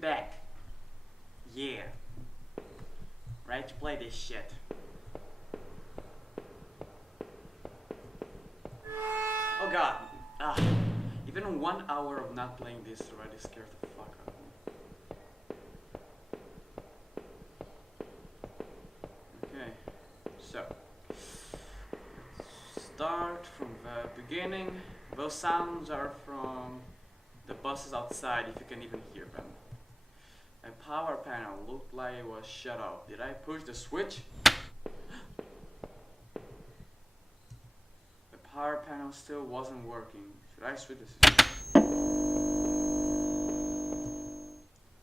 back. Yeah. Right to play this shit. Oh god. Even 1 hour of not playing this already scared the fuck out of me. Okay. So. Start from the beginning. Those sounds are from the buses outside, if you can even hear them. A power panel looked like it was shut off. Did I push the switch? The power panel still wasn't working. Should I switch the switch?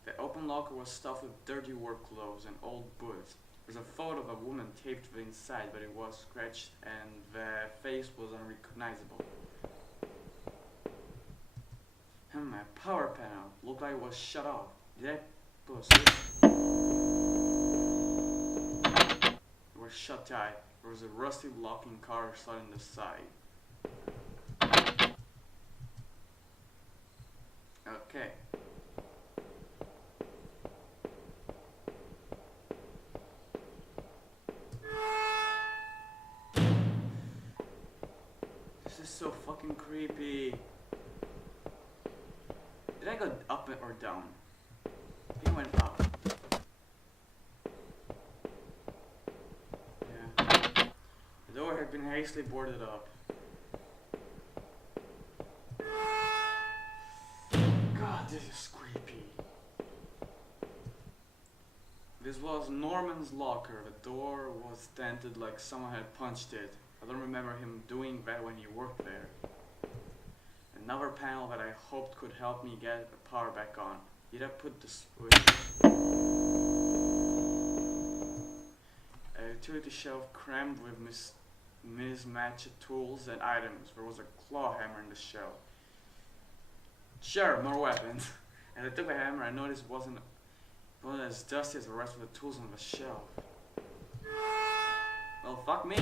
The open locker was stuffed with dirty work clothes and old boots. There's a photo of a woman taped to the inside, but it was scratched and the face was unrecognizable. My power panel looked like it was shut off. Did I pull a switch? It was shut tight. There was a rusty locking car slot in the side. Okay. This is so fucking creepy. Did I go up or down? I think I went up. Yeah. The door had been hastily boarded up. God, this is creepy. This was Norman's locker. The door was dented like someone had punched it. I don't remember him doing that when he worked there. Another panel that I hoped could help me get the power back on. Did I put the switch? A utility shelf crammed with mismatched tools and items. There was a claw hammer in the shelf. Sure, more weapons. And I took the hammer. I noticed it wasn't as dusty as the rest of the tools on the shelf. Well, fuck me.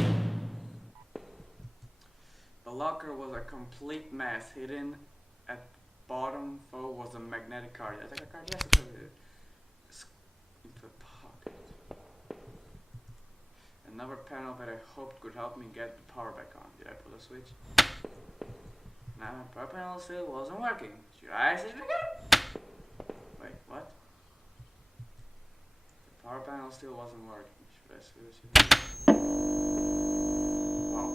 The locker was a complete mess. Hidden at bottom though was a magnetic card. I think a card, yes, I put it into the pocket. Another panel that I hoped could help me get the power back on. Did I pull the switch? Now my power panel still wasn't working. Should I switch it again? Wait, what? The power panel still wasn't working. Should I switch it again? Wow.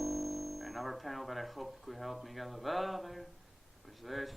Another panel that I hoped could help me get the blah there. Which is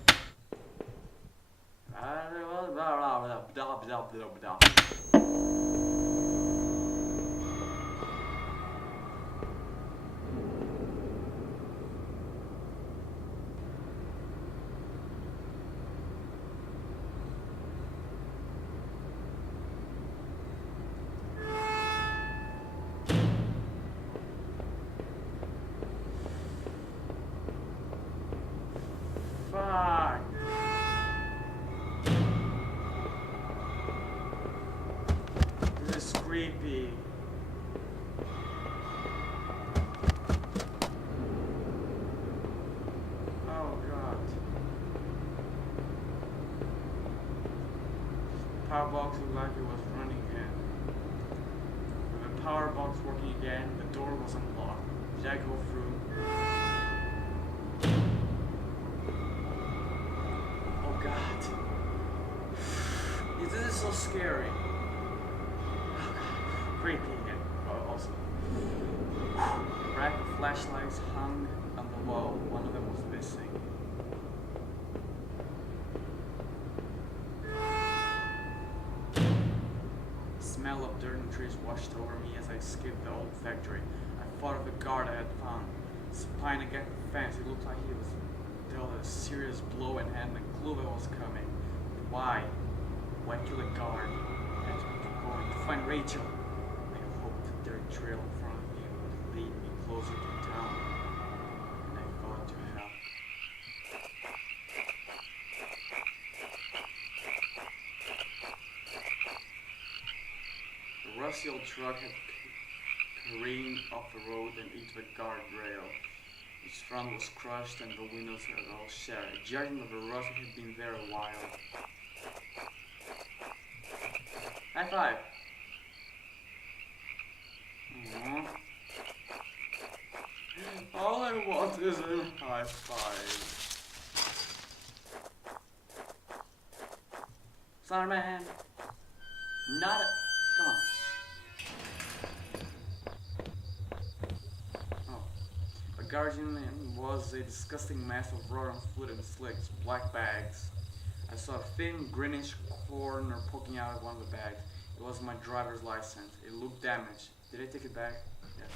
fuck. This is creepy. Oh god. The power box looked like it was running again. With the power box working again, the door was unlocked. Did I go through? God. This is so scary. Creepy again. Oh, also. A rack of flashlights hung on the wall. One of them was missing. The smell of dirt and trees washed over me as I skipped the old factory. I thought of the guard I had found. Spying against the fence, it looked like he was dealt a serious blow and had the clue that was coming. But why? Why kill a guard? I had to keep going to find Rachel. I hoped their trail in front of me would lead me closer to town. And I thought to help. The rusty old truck had careened off the road and into the guardrail. Its front was crushed and the windows had all shattered. Judging of the rust, it had been there a while. High five. Aww. All I want is a high five. Slenderman. Not a... Come on. Oh. The guardian was a disgusting mass of rotten food and slicks, black bags. I saw a thin, greenish corner poking out of one of the bags. It was my driver's license. It looked damaged. Did I take it back? Yes.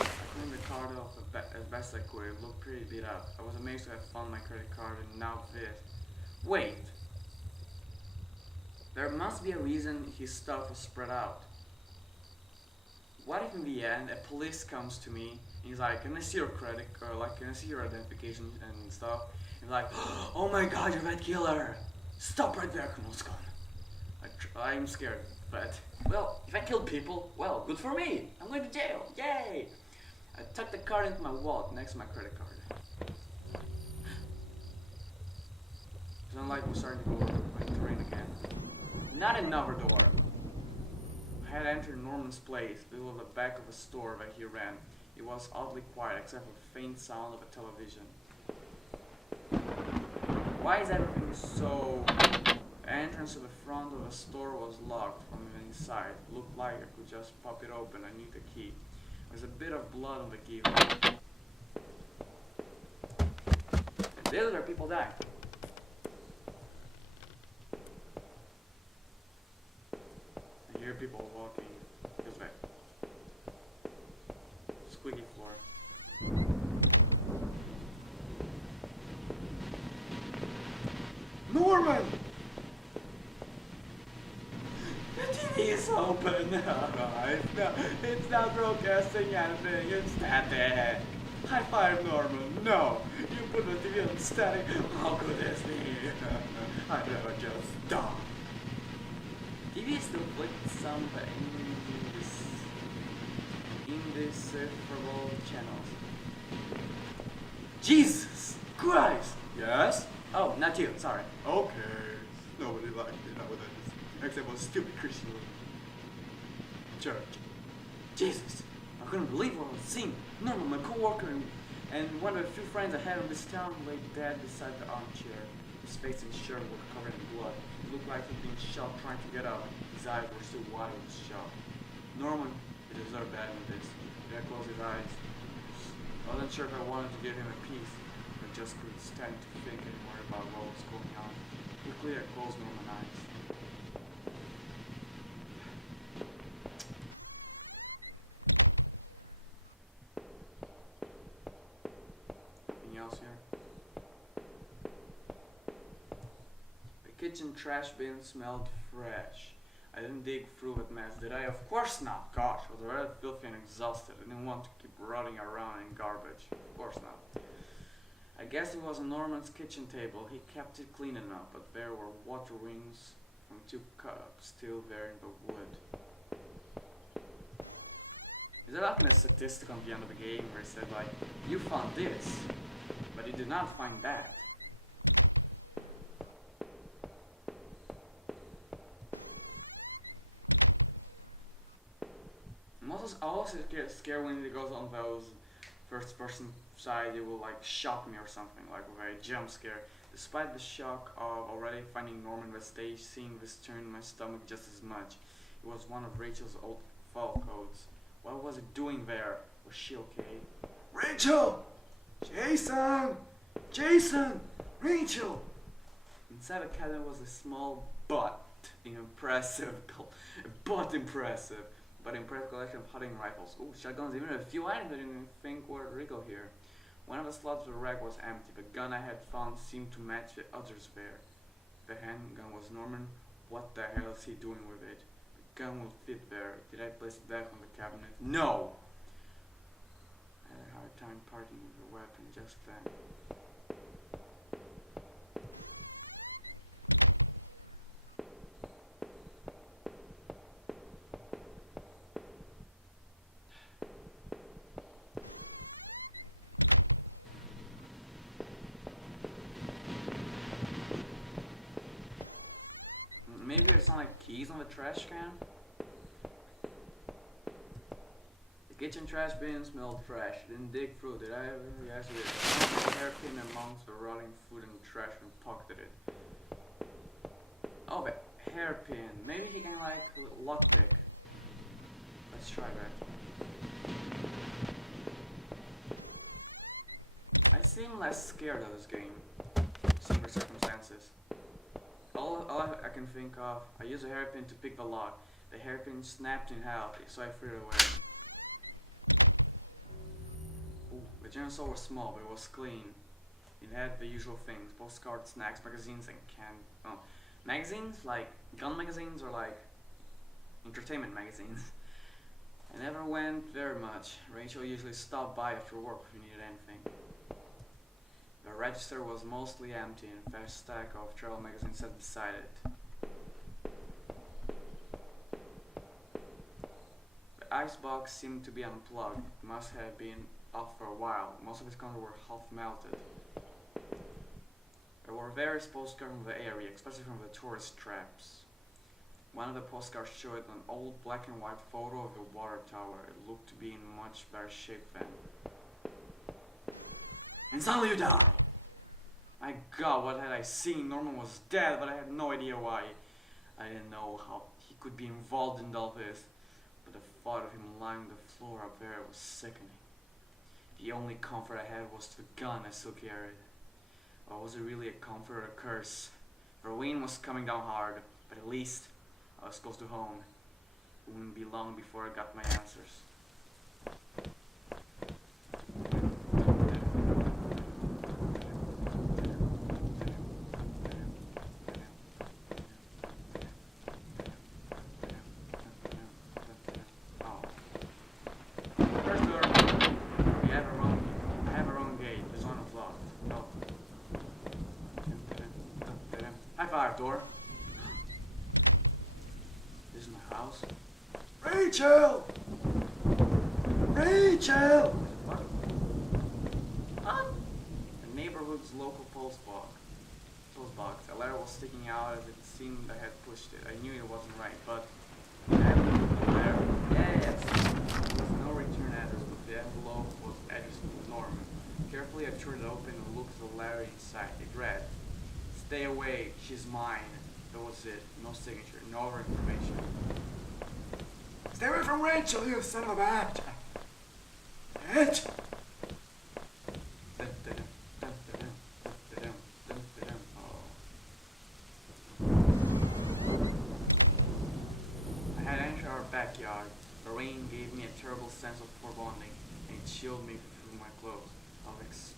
I cleaned the card off as best I could. It looked pretty beat up. I was amazed to have found my credit card and now this. Wait! There must be a reason his stuff was spread out. What if in the end a police comes to me and he's like, can I see your credit card, like can I see your identification and stuff? And like, oh my god, you're that killer! Stop right there, Colonel Scott. I'm scared, but, well, if I kill people, well, good for me! I'm going to jail, yay! I tucked the card into my wallet next to my credit card. It's not like we're starting to go over my terrain again. Not another door. I had entered Norman's place. It was the back of a store that he ran. It was oddly quiet except for the faint sound of a television. Why is everything so... The entrance to the front of the store was locked from the inside. It looked like I could just pop it open. I need the key. There's a bit of blood on the keyhole. And this is where people die. I hear people walking this way. Squeaky floor. Norman! The TV is open. It's not broadcasting anything. It's static. High five, Norman. No, you put the TV on static. How could this be? I'd rather just die. TV still flicked some indecipherable channels. Jesus Christ! Yes? Oh, not you, sorry. Okay. Nobody liked me nowadays. Except for stupid Christian church. Jesus! I couldn't believe what I was seeing. Norman, my co-worker, and one of the few friends I had in this town lay dead beside the armchair. His face and shirt were covered in blood. It looked like he'd been shot trying to get up. His eyes were still wide with shock. Norman, he deserved better than this. He had closed his eyes. I wasn't sure if I wanted to give him a piece. I just couldn't stand to think anymore about what was going on. Quickly, I closed Norman's eyes. Anything else here? The kitchen trash bin smelled fresh. I didn't dig through that mess, did I? Of course not. Gosh, I was already filthy and exhausted. I didn't want to keep rotting around in garbage. Of course not. I guess it was on Norman's kitchen table. He kept it clean enough, but there were water rings from 2 cups still there in the wood. Is there like a statistic on the end of the game where it said like, you found this, but you did not find that? I also get scared when it goes on those first person side. It will like shock me or something, like with a jump scare. Despite the shock of already finding Norman on the stage, seeing this turned my stomach just as much. It was one of Rachel's old fall coats. What was it doing there? Was she okay? Rachel! Jason! Jason! Rachel! Inside the cabin was a small but impressive collection of hunting rifles. Ooh, shotguns, even a few items I didn't think were legal here. One of the slots of the rack was empty. The gun I had found seemed to match the others there. The handgun was Norman. What the hell is he doing with it? The gun will fit there. Did I place it back on the cabinet? No! I had a hard time parting with the weapon just then. Maybe there's some like keys on the trash can? The kitchen trash bin smelled fresh. Didn't dig through, did I ever? Yes, we did. A hairpin amongst the rotting food in the trash and pocketed it. Oh, the hairpin. Maybe he can like lockpick. Let's try that. I seem less scared of this game. Similar circumstances. All I can think of, I used a hairpin to pick the lock. The hairpin snapped in half, so I threw it away. Ooh, the general store was small, but it was clean. It had the usual things: postcards, snacks, magazines, and magazines like gun magazines or like entertainment magazines. I never went very much. Rachel usually stopped by after work if we needed anything. The register was mostly empty and a vast stack of travel magazines sat beside it. The icebox seemed to be unplugged. It must have been off for a while. Most of its contents were half melted. There were various postcards from the area, especially from the tourist traps. One of the postcards showed an old black and white photo of the water tower. It looked to be in much better shape then. And suddenly you die! My god, what had I seen? Norman was dead, but I had no idea why. I didn't know how he could be involved in all this, but the thought of him lying on the floor up there was sickening. The only comfort I had was the gun I still carried. Or was it really a comfort or a curse? The rain was coming down hard, but at least I was close to home. It wouldn't be long before I got my answers. Door. This is my house. Rachel! Rachel! What? What? The neighborhood's local post box. A letter was sticking out as it seemed I had pushed it. I knew it wasn't right, but the letter. Yes. There was no return address, but the envelope was addressed to Norman. Carefully I tore it open and looked at the letter inside. It read, "Stay away, she's mine." That was it. No signature, no other information. Stay away from Rachel, you son of a bitch! Bitch! I had entered our backyard. The rain gave me a terrible sense of foreboding, and it chilled me through my clothes. I was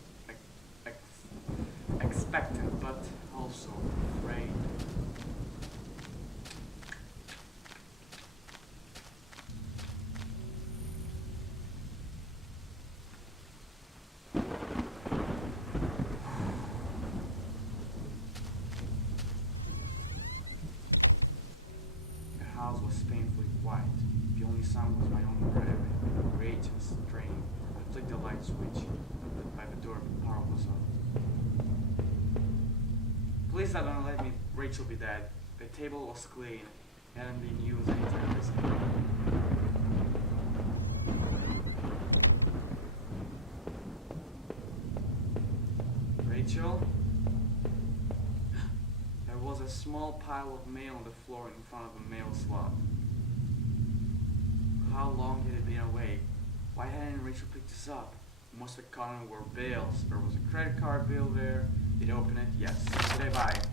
expectant, but also afraid. The house was painfully quiet. The only sound was my own breathing, rage and strain. I flicked the light switch, but by the door the power was off. Please don't let Rachel be dead. The table was clean. It hadn't been used anytime recently. Rachel? There was a small pile of mail on the floor in front of the mail slot. How long had it been away? Why hadn't Rachel picked this up? Most of the contents were bills. There was a credit card bill there. Did I open it? Yes. Did I buy it?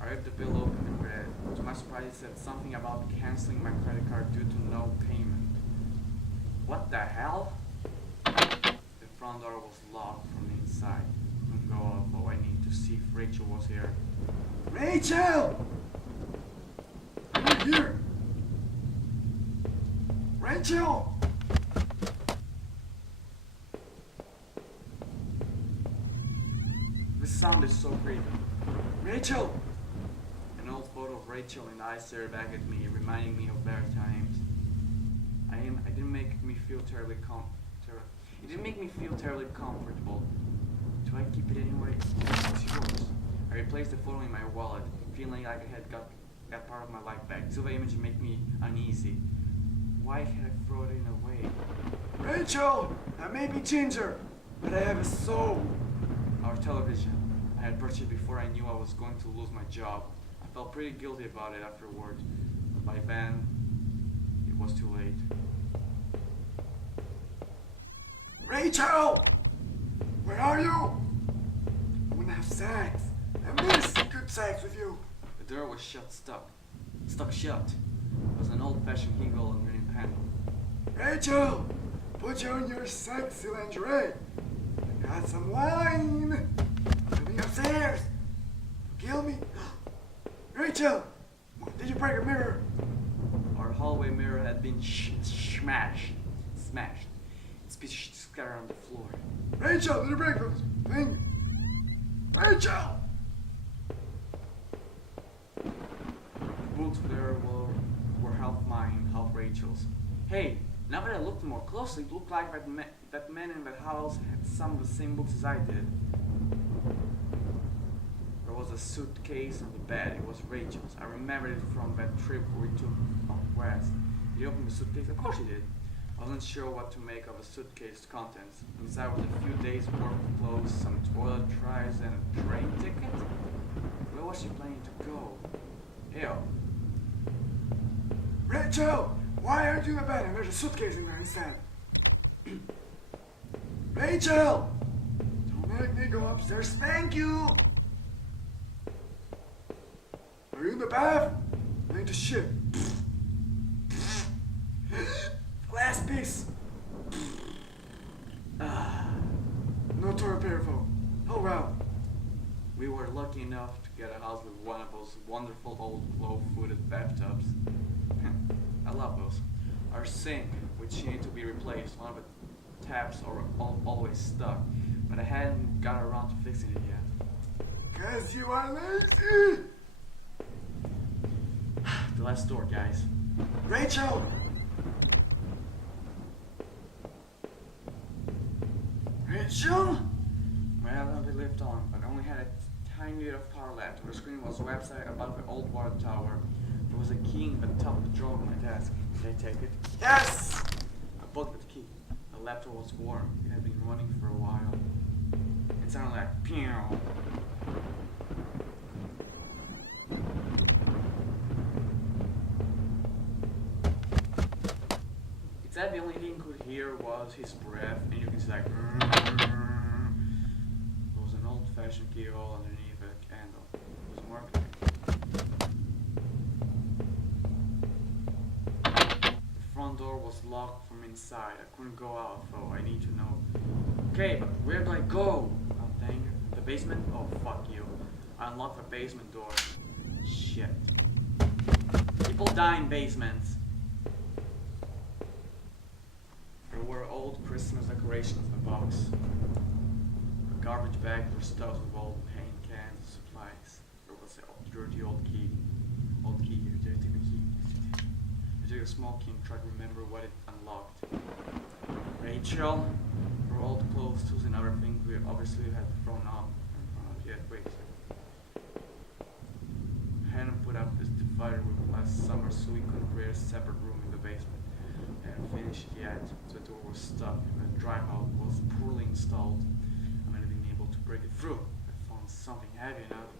I ripped the bill open and read it. To my surprise, it said something about canceling my credit card due to no payment. What the hell? The front door was locked from the inside. I couldn't go off, but I needed to see if Rachel was here. Rachel! Are you here? Rachel! This sound is so creepy. Rachel! An old photo of Rachel and I stared back at me, reminding me of better times. It didn't make me feel terribly comfortable. Do I keep it anyway? It's yours. I replaced the photo in my wallet, feeling like I had got got part of my life back. Silver image make me uneasy. Why had I thrown it away? Rachel! I may be ginger, but I have a soul. Our television. I had purchased before I knew I was going to lose my job. I felt pretty guilty about it afterward, but by then, it was too late. Rachel! Where are you? I wanna have sex. I miss good sex with you. The door was stuck shut. It was an old-fashioned eagle underneath the handle. Rachel! Put on your sexy lingerie. I got some wine. Coming upstairs. Kill me. Rachel! Did you break a mirror? Our hallway mirror had been smashed. Its pieces scattered on the floor. Rachel, did you break those thing? Rachel! The books there were half mine, half Rachel's. Hey, now that I looked more closely, it looked like that man in that house had some of the same books as I did. There was a suitcase on the bed. It was Rachel's. I remembered it from that trip we took out west. He opened the suitcase. Of course he did. I wasn't sure what to make of the suitcase contents. Inside was a few days' worth of clothes, some toiletries, and a train ticket. Where was she planning to go? Hell. Rachel! Why aren't you in the bed? And there's a suitcase in there instead. Rachel! Don't make me go upstairs. Thank you! Are you in the bath? I need to shit. Last piece. No toilet paper phone. Oh well. We were lucky enough to get a house with one of those wonderful old glow-footed bathtubs. I love those. Our sink, which needed to be replaced, one of the taps are always stuck, but I hadn't got around to fixing it yet. 'Cause you are lazy. The last door, guys. Rachel! Rachel? Well, we lived on, but only had a tiny bit of power left. The screen was a website about the old water tower. There was a key in the top of the drawer of my desk. Did I take it? Yes! I plugged the key. The laptop was warm. It had been running for a while. It sounded like pew. It said the only thing you could hear was his breath, and you could see like. There was an old-fashioned keyhole underneath a candle. It was marked. The front door was locked from inside. I couldn't go out, though. I need to know. Okay, but where do I go? Oh, dang it. The basement? Oh, fuck you. I unlocked the basement door. Shit. People die in basements. There were old Christmas decorations in the box. A garbage bag for stuffed with old paint cans and supplies. There was a dirty old key. Old key here. Did I take the key? I took a small key and tried to remember what it unlocked. Rachel? Her old clothes, tools, and other things we obviously had thrown out. Yeah, wait a second. I hadn't put up this divider with last summer, so we couldn't create a separate room in the basement. I hadn't finished yet, so the door was stuck, and the drive out was poorly installed. I might have been able to break it through. I found something heavy enough.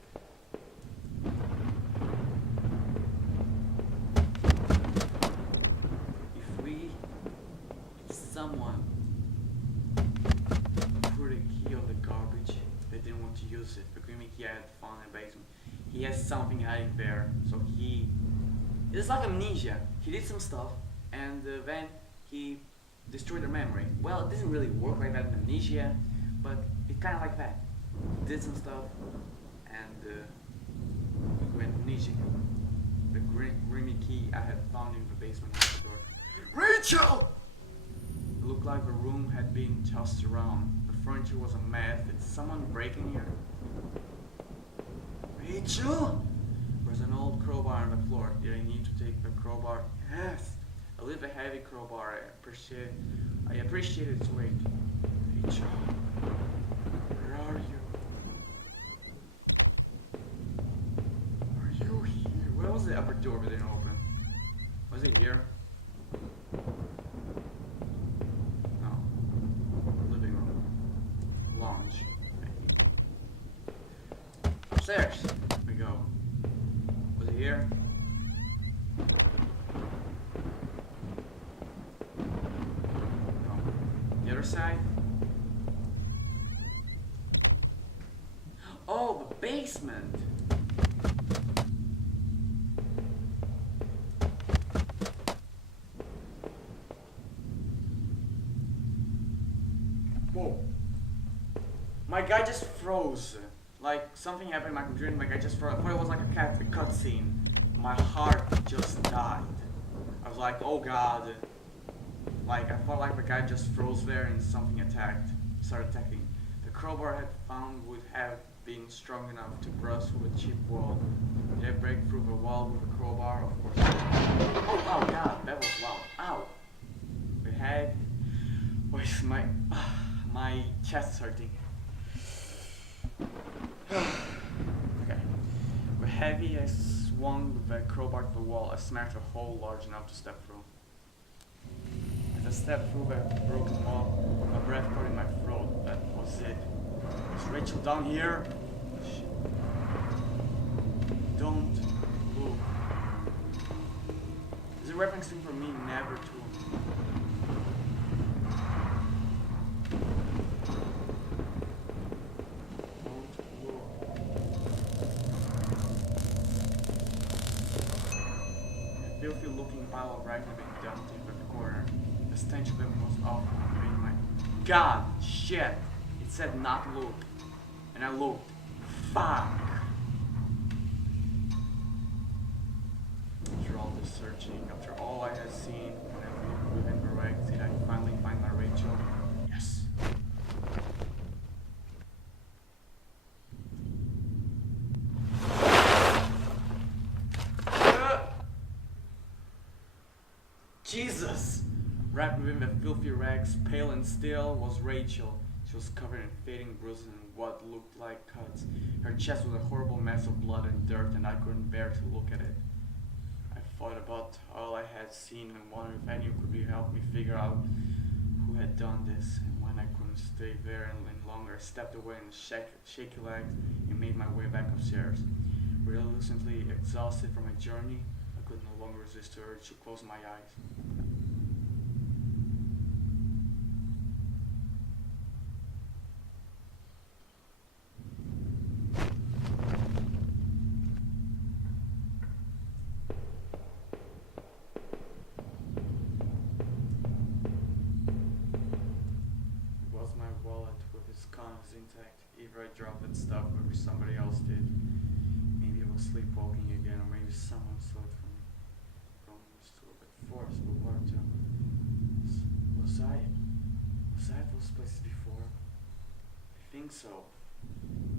If someone put a key on the garbage, they didn't want to use it. The Grimmy key I had found in the basement. He has something hiding there, so it's like amnesia. He did some stuff, and then he destroyed their memory. Well, it doesn't really work like that in amnesia, but it's kind of like that. He did some stuff, and he went amnesia. The Grimmy key I had found in the basement of the door. Rachel! It looked like the room had been tossed around. The furniture was a mess. Did someone break in here? Rachel? There's an old crowbar on the floor. Did I need to take the crowbar? Yes. I leave a heavy crowbar. I appreciate its weight. Rachel, where are you? Are you here? Well, was the upper door that didn't open? Was it here? No. Living room. Lounge. Maybe. Upstairs. We go. Was it here? No. The other side? Oh, the basement! Whoa. My guy just froze. Like, something happened in my computer and my guy just froze. I thought it was like a cutscene. My heart just died. I was like, oh god. Like, I felt like the guy just froze there and something started attacking. The crowbar I had found would have been strong enough to burst through a cheap wall. Did I break through the wall with a crowbar? Of course not. Oh god, that was loud. Ow. The head. Wait, my chest is hurting. Okay. With heavy, I swung the crowbar to the wall. I smashed a hole large enough to step through. As I stepped through the broken wall, my breath caught in my throat. That was it. Is Rachel down here? Shit. Don't move. Is it referencing for me never to? Filthy looking pile of rags had been dumped into the corner. The stench of them was awful. In my god, shit! It said not look. And I looked. Fuck! After all this searching, after all I had seen, when I looked within the rags, did I finally find my Rachel? Yes. Jesus! Wrapped within the filthy rags, pale and still, was Rachel. She was covered in fading bruises and what looked like cuts. Her chest was a horrible mess of blood and dirt, and I couldn't bear to look at it. I thought about all I had seen and wondered if anyone could help me figure out who had done this. And when I couldn't stay there any longer, I stepped away and shaky legs and made my way back upstairs. Reluctantly exhausted from my journey, I could no longer resist the urge to close my eyes. Intact. Either I dropped that stuff or somebody else did. Maybe I was sleepwalking again, or maybe someone stole it from me. From the store, but forest, but water jump. Was I at those places before? I think so.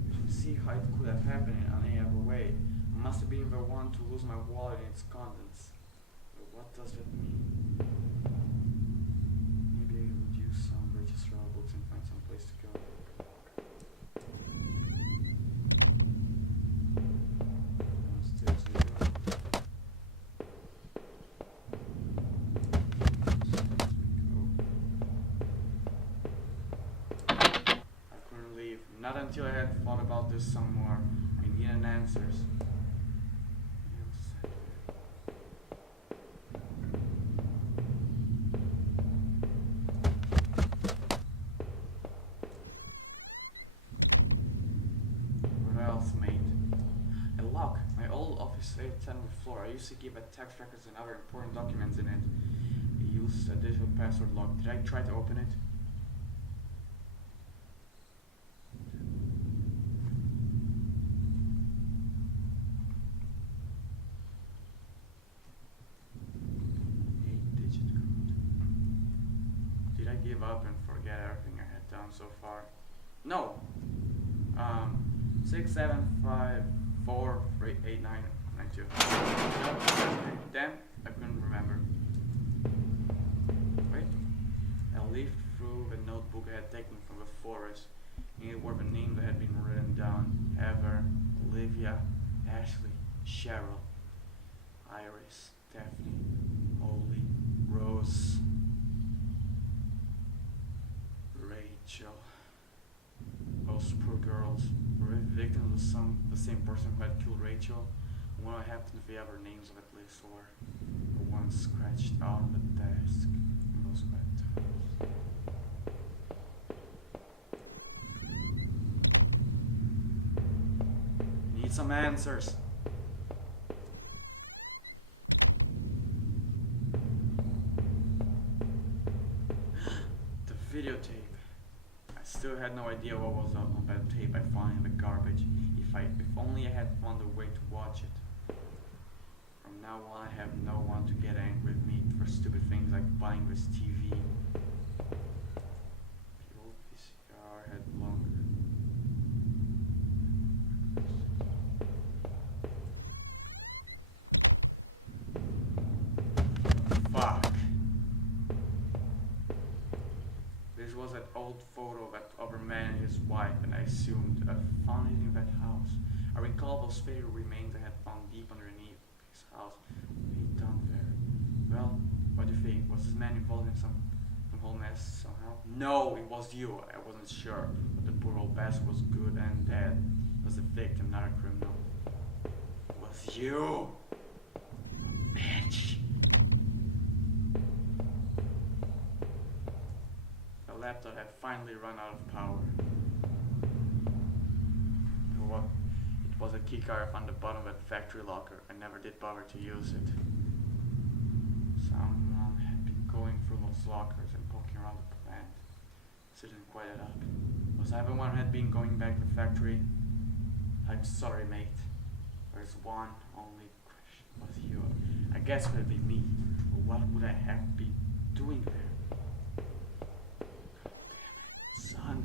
You can see how it could have happened in any other way. I must have been the one to lose my wallet and its contents. But what does that mean? Maybe I would use some registrar books and find some place to go. Not until I had thought about this some more. I needed answers. What else, mate? A lock. My old office 810 floor. I used to keep tax records and other important documents in it. I used a digital password lock. Did I try to open it? Give up and forget everything I had done so far. No. 6, 7, 5, 4, 3, 8, 9, 9, 2. No. Damn, I couldn't remember. Wait. I leafed through the notebook I had taken from the forest. In it were the names that had been written down: Heather, Olivia, Ashley, Cheryl. Iris, Daphne, Holly, Rose, Rachel. Those poor girls were victims of the same person who had killed Rachel. I wonder what happened if we have our names of at least, or the one scratched out on the desk in those bad times. Need some answers. The videotape. I still had no idea what was on that tape I found in the garbage. If only I had found a way to watch it. From now on, I have no one to get angry with me for stupid things like buying this TV. The old VCR had longer. Fuck. This was that old photo of that other man and his wife, and I assumed I found it in that house. I recall those fatal remains I had found deep underneath his house. What had he done there? Well, what do you think? Was this man involved in some whole mess somehow? No, it was you. I wasn't sure, but the poor old bastard was good and dead. He was a victim, not a criminal. It was you, you bitch. The laptop had finally run out of power. What? It was a keycard I found at the bottom of that factory locker. I never did bother to use it. Someone had been going through those lockers and poking around the plant. So it didn't quite add up. Was I the one who had been going back to the factory? I'm sorry, mate. There's one only question. Was you? I guess it would be me. But what would I have been doing there? God damn it, son.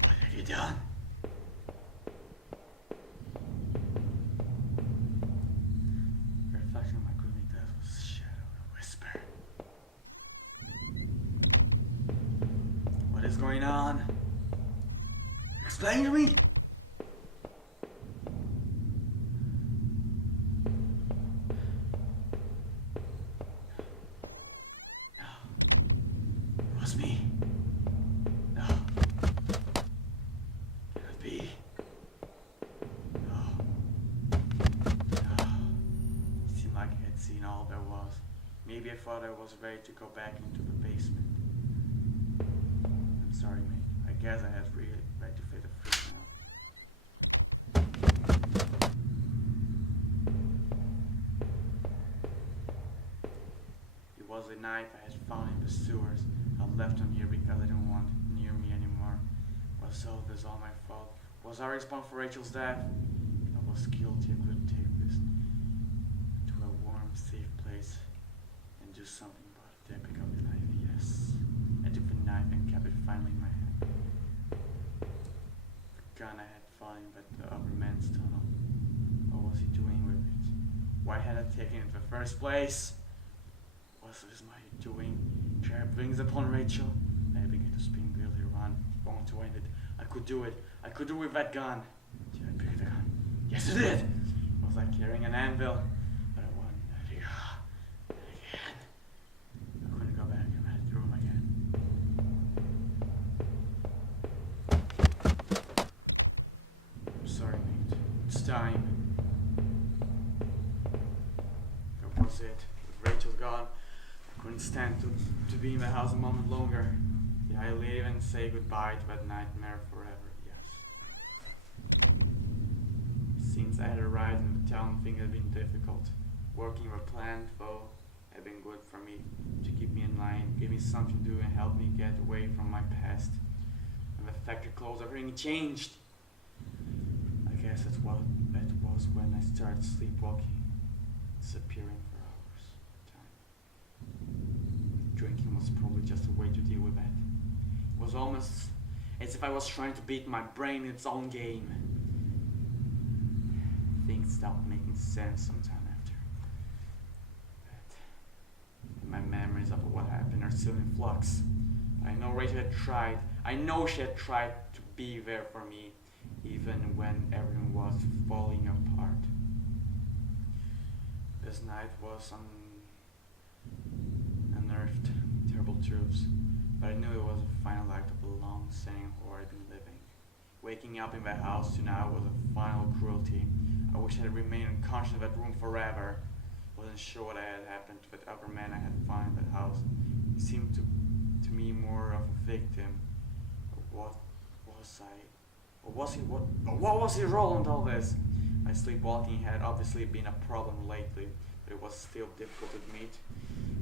What have you done? The reflection of my gloomy death was a shadow, a whisper. What is going on? Explain to me! No. It was me. No. Cannot be. No. No. It seemed like I had seen all there was. Maybe I thought I was ready to go back into the basement. I'm sorry, mate. I guess I had really ready to fade the fruit now. It was a knife I had found in the sewers. I left him here because I didn't want it near me anymore. Was all this all my fault? Was I responsible for Rachel's death? If I was guilty, I couldn't take this to a warm, safe place and do something about it. Did I pick up the knife? Yes. I took the knife and kept it finally in my hand. The gun I had found in the upper man's tunnel. What was he doing with it? Why had I taken it in the first place? What was my doing? Try brings upon Rachel. I began to spin guilty around, going to end it. I could do it. I could do it with that gun. Did I pick the gun? Yes, I did. It was like carrying an anvil, but I won. Again. I couldn't go back. I had to room again. I'm sorry, mate. It's time. That was it. With Rachel gone, I couldn't stand to be in the house a moment longer. Did I leave and say goodbye to that nightmare forever? Yes. Since I had arrived in the town, things had been difficult. Working with a plant, though, had been good for me to keep me in line, give me something to do, and help me get away from my past. When the factory closed, everything changed. I guess that was when I started sleepwalking, disappearing for hours at a time. Drinking was probably just a way to deal with that. It was almost as if I was trying to beat my brain in its own game. Things stopped making sense sometime after. But my memories of what happened are still in flux. I know Rachel had tried. I know she had tried to be there for me, even when everything was falling apart. this night was unearthed terrible truths, but I knew it was a final act of the long-standing horror I'd been living. Waking up in that house tonight was a final cruelty. I wish I had remained unconscious in that room forever. Wasn't sure what had happened to that other man I had found in that house. He seemed to me more of a victim. What was I? Or was he what was his role in all this? My sleepwalking had obviously been a problem lately, but it was still difficult to admit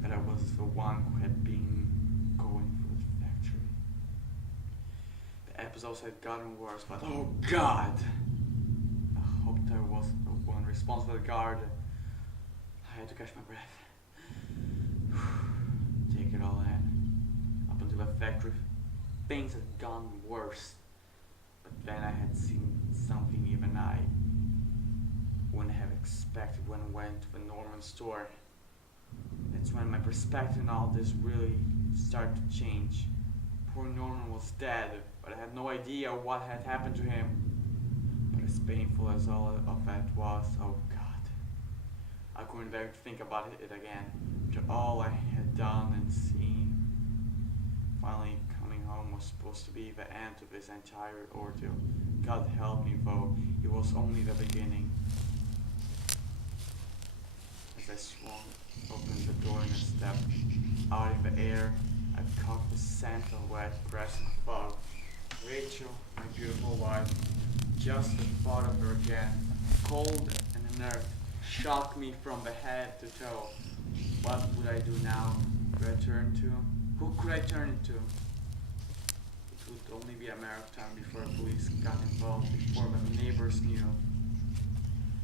that I was the one who had been going through the factory. The episodes had gotten worse, but oh God! I hoped I wasn't the one responsible for the guard. I had to catch my breath. Take it all in. Up until the factory, things had gone worse. But then I had seen something even I wouldn't have expected when I went to the Norman store. That's when my perspective on all this really started to change. Poor Norman was dead, but I had no idea what had happened to him. But as painful as all of that was, oh God, I couldn't dare to think about it again. After all I had done and seen, finally coming home was supposed to be the end of this entire ordeal. God help me though, it was only the beginning. As I swung open the door and stepped out in the air, I caught the scent of wet grass and fog. Rachel, my beautiful wife, just the thought of her again, cold and inert, shocked me from the head to toe. What would I do now? Could I turn to? Who could I turn it to? It would only be a matter of time before the police got involved, before my neighbors knew.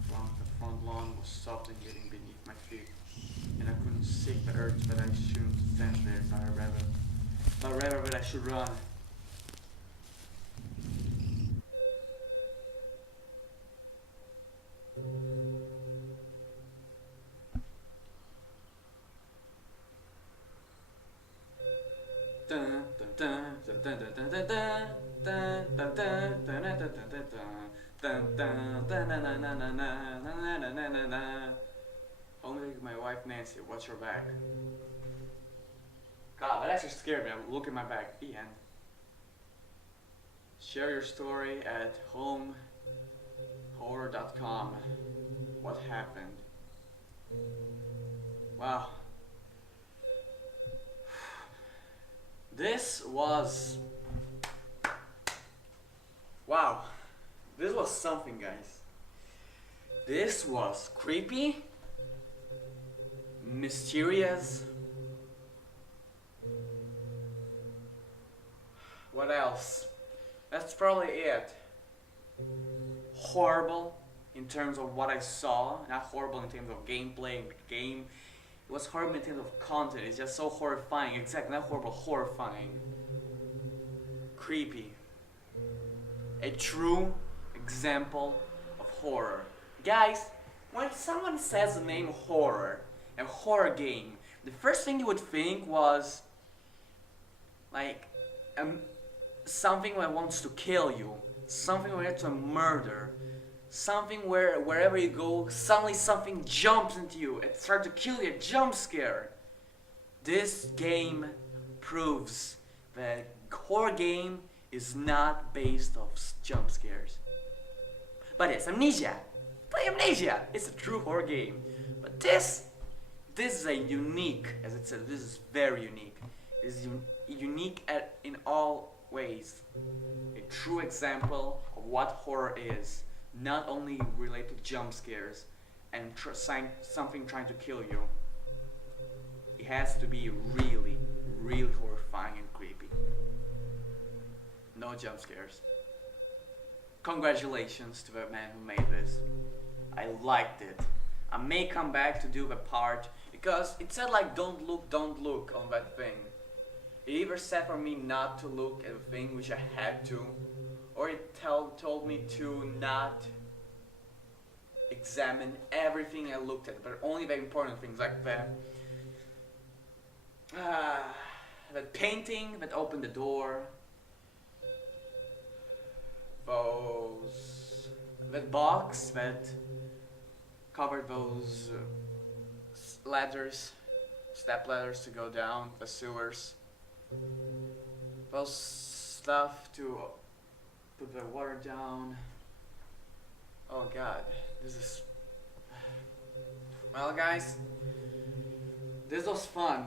The front lawn was soft and getting beneath my feet, and I couldn't seek the urge that I shouldn't stand there, but rather that I should run. Only my wife Nancy, watch your back. God, that actually scared me. Look at my back. The end. Share your story at homehorror.com. What happened? Wow. This was... Wow. This was something, guys. This was creepy, mysterious. What else? That's probably it. Horrible in terms of what I saw, not horrible in terms of gameplay, game. It was horrible in terms of content. It's just so horrifying. Exactly, not horrible, horrifying. Creepy. A true example of horror. Guys, when someone says the name horror, a horror game, the first thing you would think was like something that wants to kill you, something related to murder, something where wherever you go, suddenly something jumps into you and starts to kill you, a jump scare. This game proves that horror game is not based off jump scares. But it's Amnesia. Play Amnesia. It's a true horror game. But this is a unique, as it says, this is very unique. It's unique in all ways. A true example of what horror is. Not only related to jump scares and something trying to kill you. It has to be really, really horrifying and creepy. No jump scares. Congratulations to the man who made this. I liked it. I may come back to do the part because it said like don't look on that thing. It either said for me not to look at the thing, which I had to, or it told me to not examine everything I looked at, but only the important things like that. That painting that opened the door. That box that covered those ladders, step ladders to go down the sewers. Those stuff to put the water down. Oh god, this is... Well guys, this was fun.